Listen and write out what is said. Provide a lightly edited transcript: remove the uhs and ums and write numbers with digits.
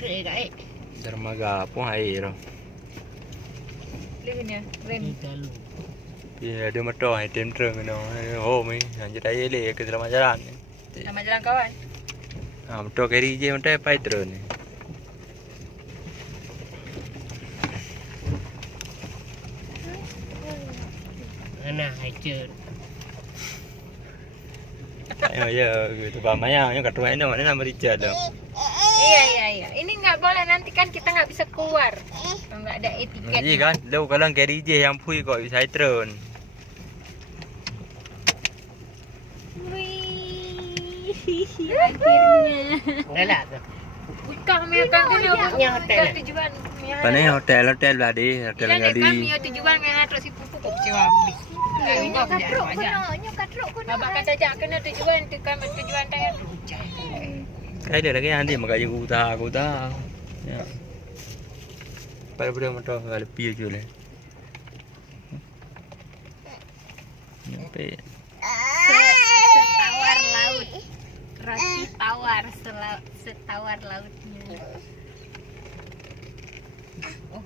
Dermaga pun air. Lihat ni, rem. Iya, dia motor hai tem treng no. Oh, mi, anjir air le ke dalam jalan. Nama jalan kawan. Ah, motor kiri je motor pai terus ni. Anak hancur. Ayo ya, gitu bamaya yang katu ini mana nama Richard dah. Iya. Ini nggak boleh, nanti kan kita nggak bisa keluar. Nggak ada etiket. Iya kan, lu kalau kiri je yang pui kok bisa turun. Akhirnya. Dah lah tu. Bukan hotel tujuan. Pane hotel lah di hotel Iya, kali. kami tujuan yang terus si pupu kok kecewa habis. Katrok kono. Abang kata jak kena tujuan tu kan tujuan tayar hujan. Cái đây là cái anh thì mà cái guta. Ya. Pada benda motor kalau piye je le. Nyampe. Setawar laut. Roti tawar setawar lautnya. Oh,